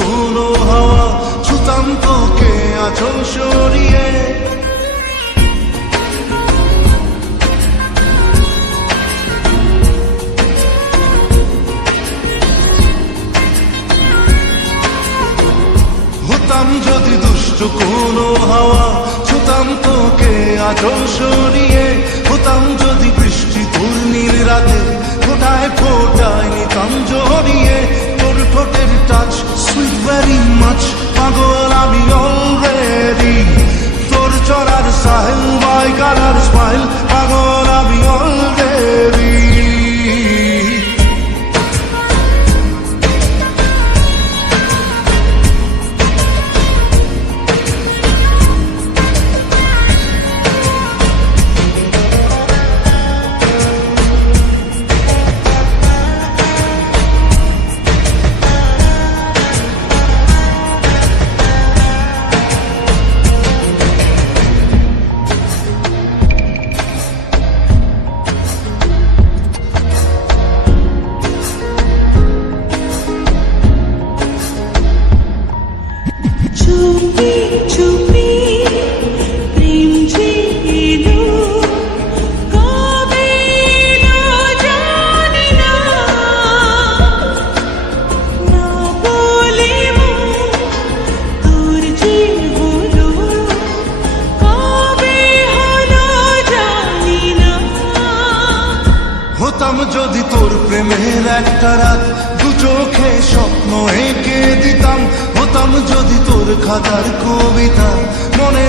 কোনো হাওয়া ছুতাম তোকে আচল সরিয়ে। হতাম যদি দুষ্ট কোনো হাওয়া ছুতাম তোকে আচল সরিয়ে। হতাম যদি বৃষ্টি তোর নীল রাতে ফোটায় ফোটায় নিতাম জড়িয়ে। তোর ঠোঁটের টাচ ভেরি মাছ পাগল আমি অলরেডি তোর চড়ার সাহেল বাই কালার স্মাইল তোর প্রেমের একটা রাত, দু চোখে স্বপ্ন এঁকে দিতাম। হতাম যদি তোর খাতার কবিতা মনের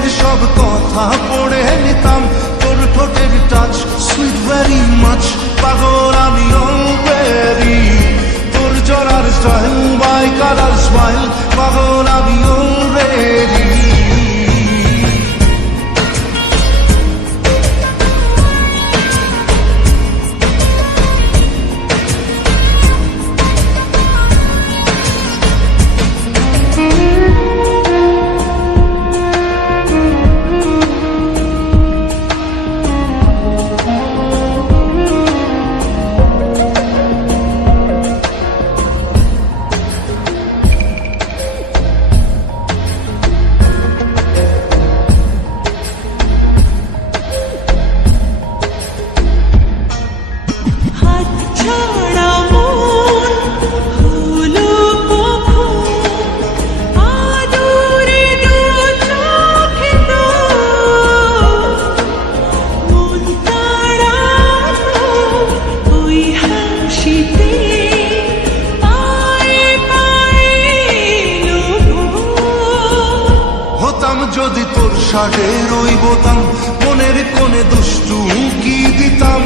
পারতাম যদি তোর সাথে রইবতাম বোতাম মনের কোণে দুষ্টু কি দিতাম।